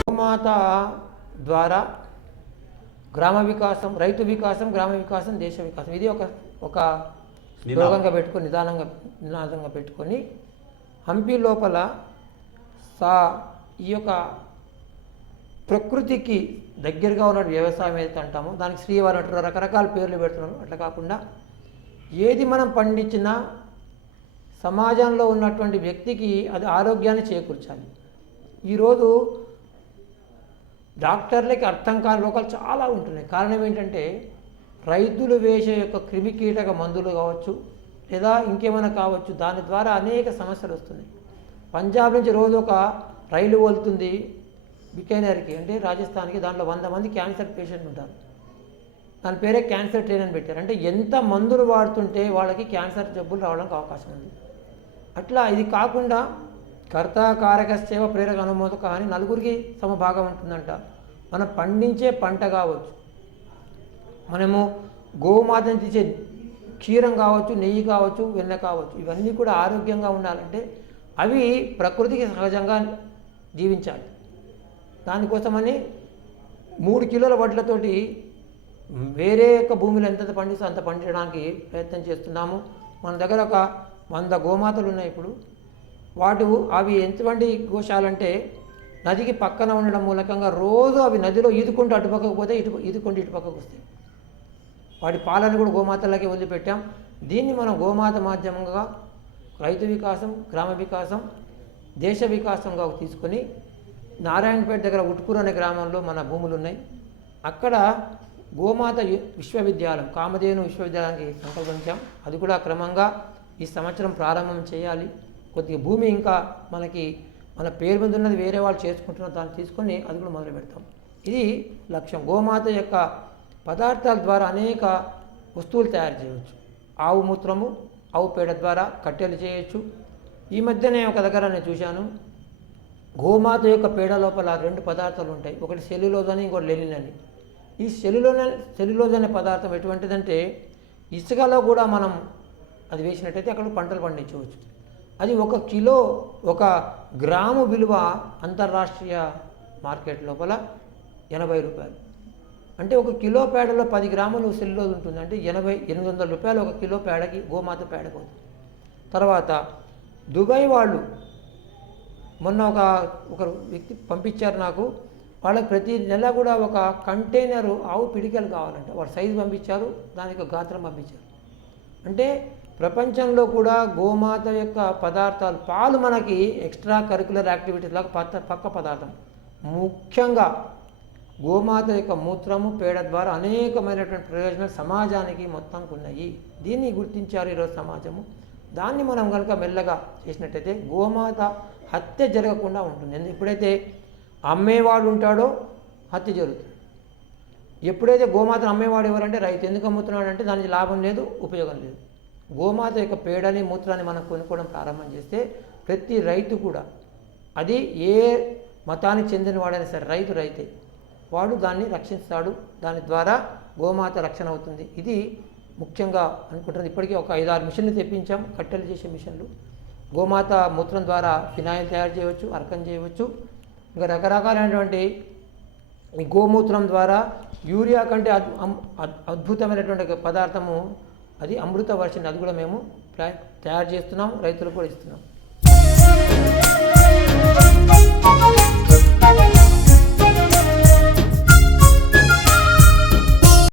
గోమాత ద్వారా గ్రామ వికాసం రైతు వికాసం గ్రామ వికాసం దేశ వికాసం. ఇది ఒక ఒక స్లోగంగా పెట్టుకొని నిదానంగా నినాదంగా పెట్టుకొని హంపి లోపల సా ఈ యొక్క ప్రకృతికి దగ్గరగా ఉన్న వ్యవసాయం ఏదైతే అంటామో దానికి శ్రీవారు అంటారు రకరకాల పేర్లు పెడుతున్నారు. అట్లా కాకుండా ఏది మనం పండించినా సమాజంలో ఉన్నటువంటి వ్యక్తికి అది ఆరోగ్యాన్ని చేకూర్చాలి. ఈరోజు డాక్టర్లకి అర్థం కాని రోగాలు చాలా ఉంటున్నాయి. కారణం ఏంటంటే రైతులు వేసే యొక్క క్రిమికీటక మందులు కావచ్చు లేదా ఇంకేమైనా కావచ్చు దాని ద్వారా అనేక సమస్యలు వస్తున్నాయి. పంజాబ్ నుంచి రోజు ఒక రైలు వెళ్తుంది బికానేర్కి అంటే రాజస్థాన్కి దాంట్లో వంద మంది క్యాన్సర్ పేషెంట్ ఉంటారు. దాని పేరే క్యాన్సర్ ట్రైన్ అని పెట్టారు. అంటే ఎంత మందులు వాడుతుంటే వాళ్ళకి క్యాన్సర్ జబ్బులు రావడానికి అవకాశం ఉంది. అట్లా ఇది కాకుండా కర్త కారక సేవ ప్రేరక అనుమోదక అని నలుగురికి సమభాగం ఉంటుందంట. మనం పండించే పంట కావచ్చు. మనము గోమాతను తీసే క్షీరం కావచ్చు నెయ్యి కావచ్చు వెన్న కావచ్చు ఇవన్నీ కూడా ఆరోగ్యంగా ఉండాలంటే అవి ప్రకృతికి సహజంగా జీవించాలి. దానికోసమని మూడు కిలోల వడ్లతోటి వేరే యొక్క భూమిలో ఎంత పండిస్తే అంత పండించడానికి ప్రయత్నం చేస్తున్నాము. మన దగ్గర ఒక వంద గోమాతలు ఉన్నాయి ఇప్పుడు. వాటి అవి ఎంతమంది గోశాలంటే నదికి పక్కన ఉండడం మూలకంగా రోజు అవి నదిలో ఈదుకుంటూ అటుపక్కకు పోతే ఇటు ఈదుకుంటూ ఇటుపక్కకు వస్తాయి. వాటి పాలను కూడా గోమాతలకే వదిలిపెట్టాం. దీన్ని మనం గోమాత మాధ్యమంగా రైతు వికాసం గ్రామ వికాసం దేశ వికాసంగా తీసుకొని నారాయణపేట దగ్గర ఉట్కూరు అనే గ్రామంలో మన భూములు ఉన్నాయి అక్కడ గోమాత విశ్వవిద్యాలయం కామధేను విశ్వవిద్యాలయానికి సంకల్పించాం అది కూడా క్రమంగా ఈ సంవత్సరం ప్రారంభం చేయాలి. కొద్దిగా భూమి ఇంకా మనకి మన పేరు మీద ఉన్నది వేరే వాళ్ళు చేసుకుంటున్న దాన్ని తీసుకొని అది కూడా మొదలు పెడతాం. ఇది లక్ష్యం. గోమాత యొక్క పదార్థాల ద్వారా అనేక వస్తువులు తయారు చేయవచ్చు. ఆవు మూత్రము ఆవు పేడ ద్వారా కట్టెలు చేయొచ్చు. ఈ మధ్యనే ఒక దగ్గర నేను చూశాను. గోమాత యొక్క పేడ లోపల రెండు పదార్థాలు ఉంటాయి. ఒకటి సెల్యులోజ్ అని ఇంకోటి లెనిన్ అని. ఈ సెల్యులోజ్ సెల్యులోజ్ అనే పదార్థం ఎటువంటిదంటే ఇసుకలో కూడా మనం అది వేసినట్టయితే అక్కడ పంటలు పండించవచ్చు. అది ఒక కిలో ఒక గ్రాము విలువ అంతర్రాష్ట్రీయ మార్కెట్ లోపల ఎనభై రూపాయలు. అంటే ఒక కిలో పేడలో పది గ్రాములు సెల్యులోజ్ ఉంటుంది. అంటే ఎనభై ఎనిమిది వందల రూపాయలు ఒక కిలో పేడకి గోమాత పేడకు తర్వాత దుబాయ్ వాళ్ళు మొన్న ఒక ఒక వ్యక్తి పంపించారు నాకు. వాళ్ళకి ప్రతి నెల కూడా ఒక కంటైనరు ఆవు పిడికలు కావాలంట. వాడు సైజు పంపించారు దానికి గాత్రం పంపించారు. అంటే ప్రపంచంలో కూడా గోమాత యొక్క పదార్థాలు పాలు మనకి ఎక్స్ట్రా కరికులర్ యాక్టివిటీస్ లాగా పక్క పక్క పదార్థం. ముఖ్యంగా గోమాత యొక్క మూత్రము పేడ ద్వారా అనేకమైనటువంటి ప్రయోజనాలు సమాజానికి మొత్తానికి ఉన్నాయి. దీన్ని గుర్తించారు ఈరోజు సమాజము. దాన్ని మనం కనుక మెల్లగా చేసినట్టయితే గోమాత హత్య జరగకుండా ఉంటుంది. ఎప్పుడైతే అమ్మేవాడు ఉంటాడో హత్య జరుగుతుంది. ఎప్పుడైతే గోమాతను అమ్మేవాడు ఎవరంటే రైతు. ఎందుకు అమ్ముతున్నాడు అంటే దానికి లాభం లేదు ఉపయోగం లేదు. గోమాత యొక్క పేడని మూత్రాన్ని మనం కొనుక్కోవడం ప్రారంభం చేస్తే ప్రతి రైతు కూడా అది ఏ మతానికి చెందిన వాడైనా సరే రైతు రైతే వాడు దాన్ని రక్షిస్తాడు. దాని ద్వారా గోమాత రక్షణ అవుతుంది. ఇది ముఖ్యంగా అనుకుంటున్నది ఇప్పటికీ ఒక ఐదు ఆరు మిషన్లు తెప్పించాం కట్టెలు చేసే మిషన్లు. గోమాత మూత్రం ద్వారా ఫినాయిల్ తయారు చేయవచ్చు అర్కం చేయవచ్చు. ఇంకా రకరకాలైనటువంటి ఈ గోమూత్రం ద్వారా యూరియా కంటే అద్ అద్భుతమైనటువంటి పదార్థము అది అమృత వర్షిని అది కూడా మేము ప్లా- తయారు చేస్తున్నాం రైతులకు కూడా ఇస్తున్నాం.